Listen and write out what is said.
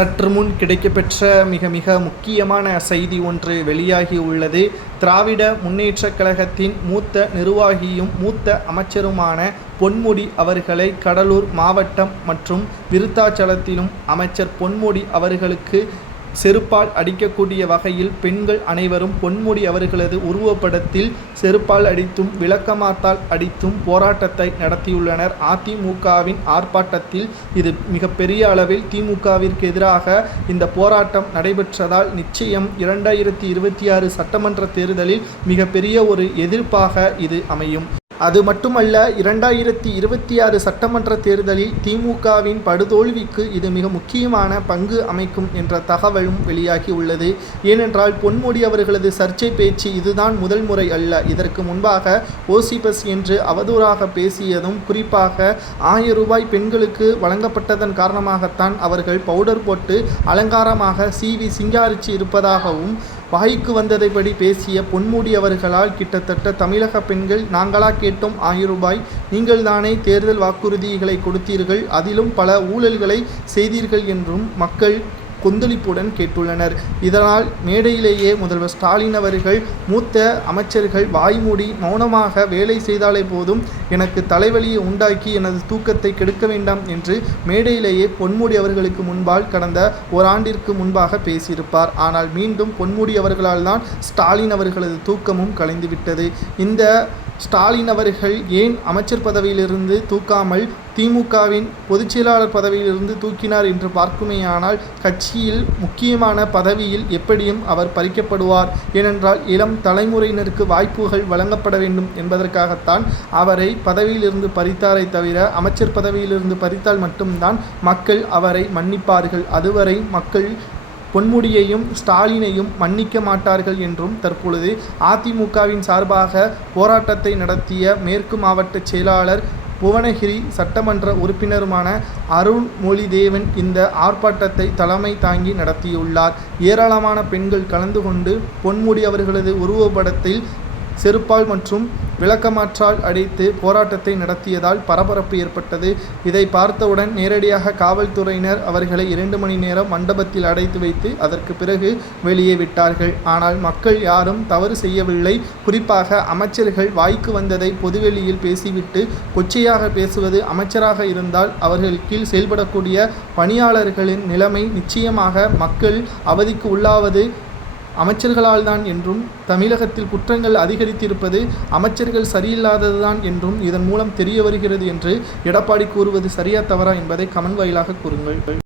சற்று முன் கிடைக்கப்பெற்ற மிக முக்கியமான செய்தி ஒன்று வெளியாகி உள்ளது. திராவிட முன்னேற்றக் கழகத்தின் மூத்த நிர்வாகியும் மூத்த அமைச்சருமான பொன்முடி அவர்களை கடலூர் மாவட்டம் மற்றும் விருத்தாச்சலத்திலும் அமைச்சர் பொன்முடி அவர்களுக்கு செருப்பால் அடிக்கக்கூடிய வகையில் பெண்கள் அனைவரும் பொன்முடி அவர்களது உருவப்படத்தில் செருப்பால் அடித்தும் விளக்கமாத்தால் அடித்தும் போராட்டத்தை நடத்தியுள்ளனர். அதிமுகவின் ஆர்ப்பாட்டத்தில் இது மிகப்பெரிய அளவில் திமுகவிற்கு எதிராக இந்த போராட்டம் நடைபெற்றதால் நிச்சயம் 2026 சட்டமன்ற தேர்தலில் மிகப்பெரிய ஒரு எதிர்ப்பாக இது அமையும். அது மட்டுமல்ல, 2026 சட்டமன்ற தேர்தலில் திமுகவின் படுதோல்விக்கு இது மிக முக்கியமான பங்கு அமைக்கும் என்ற தகவலும் வெளியாகி உள்ளது. ஏனென்றால் பொன்முடி அவர்களது சர்ச்சை பேச்சு இதுதான் முதல் முறை அல்ல. இதற்கு முன்பாக ஓசி பஸ் என்று அவதூறாக பேசியதும், குறிப்பாக 1000 ரூபாய் பெண்களுக்கு வழங்கப்பட்டதன் காரணமாகத்தான் அவர்கள் பவுடர் போட்டு அலங்காரமாக சீவி சிங்காரிச்சு இருப்பதாகவும் வாய்க்கு வந்ததைப்படி பேசிய பொன்முடி அவர்களால் கிட்டத்தட்ட தமிழக பெண்கள் நாங்களா கேட்டோம் 1000 ரூபாய், நீங்கள் தானே தேர்தல் வாக்குறுதிகளை கொடுத்தீர்கள், அதிலும் பல ஊழல்களை செய்தீர்கள் என்றும் மக்கள் கொந்தளிப்புடன் கேட்டுள்ளனர். இதனால் மேடையிலேயே முதல்வர் ஸ்டாலின் அவர்கள் மூத்த அமைச்சர்கள் வாய்மூடி மௌனமாக வேலை செய்தாலே போதும், எனக்கு தலைவலியை உண்டாக்கி எனது தூக்கத்தை கெடுக்க வேண்டாம் என்று மேடையிலேயே பொன்முடி அவர்களுக்கு முன்பால் கடந்த ஓராண்டிற்கு முன்பாக பேசியிருப்பார். ஆனால் மீண்டும் பொன்முடி அவர்களால் தான் ஸ்டாலின் அவர்களது தூக்கமும் கலைந்துவிட்டது. இந்த ஸ்டாலின் அவர்கள் ஏன் அமைச்சர் பதவியிலிருந்து தூக்காமல் திமுகவின் பொதுச்செயலாளர் பதவியிலிருந்து தூக்கினார் என்று பார்க்குமேயானால், கட்சியில் முக்கியமான பதவியில் எப்படியும் அவர் பறிக்கப்படுவார். ஏனென்றால் இளம் தலைமுறையினருக்கு வாய்ப்புகள் வழங்கப்பட வேண்டும் என்பதற்காகத்தான் அவரை பதவியிலிருந்து பறித்தாரை தவிர, அமைச்சர் பதவியிலிருந்து பறித்தால் மட்டும்தான் மக்கள் அவரை மன்னிப்பார்கள். அதுவரை மக்கள் பொன்முடியையும் ஸ்டாலினையும் மன்னிக்க மாட்டார்கள் என்றும் தற்பொழுது அதிமுகவின் சார்பாக போராட்டத்தை நடத்திய மேற்கு மாவட்ட செயலாளர் புவனகிரி சட்டமன்ற உறுப்பினருமான அருள்மொழிதேவன் இந்த ஆர்ப்பாட்டத்தை தலைமை தாங்கி நடத்தியுள்ளார். ஏராளமான பெண்கள் கலந்து கொண்டு பொன்முடி அவர்களது உருவப்படத்தில் செருப்பால் மற்றும் விளக்கமாற்றால் அடித்து போராட்டத்தை நடத்தியதால் பரபரப்பு ஏற்பட்டது. இதை பார்த்தவுடன் நேரடியாக காவல்துறையினர் அவர்களை 2 மணி நேரம் மண்டபத்தில் அடைத்து வைத்து அதற்கு பிறகு வெளியே விட்டார்கள். ஆனால் மக்கள் யாரும் தவறு செய்யவில்லை. குறிப்பாக அமைச்சர்கள் வாய்க்கு வந்ததை பொதுவெளியில் பேசிவிட்டு கொச்சையாக பேசுவது அமைச்சராக இருந்தால் அவர்கள் கீழ் செயல்படக்கூடிய பணியாளர்களின் நிலைமை நிச்சயமாக மக்கள் அவதிக்கு உள்ளாவது அமைச்சர்களால் தான் என்றும், தமிழகத்தில் குற்றங்கள் அதிகரித்திருப்பது அமைச்சர்கள் சரியில்லாததுதான் என்றும் இதன் மூலம் தெரிய வருகிறது என்று எடப்பாடி கூறுவது சரியா தவறா என்பதை கமெண்ட் வாயிலாக கூறுங்கள்.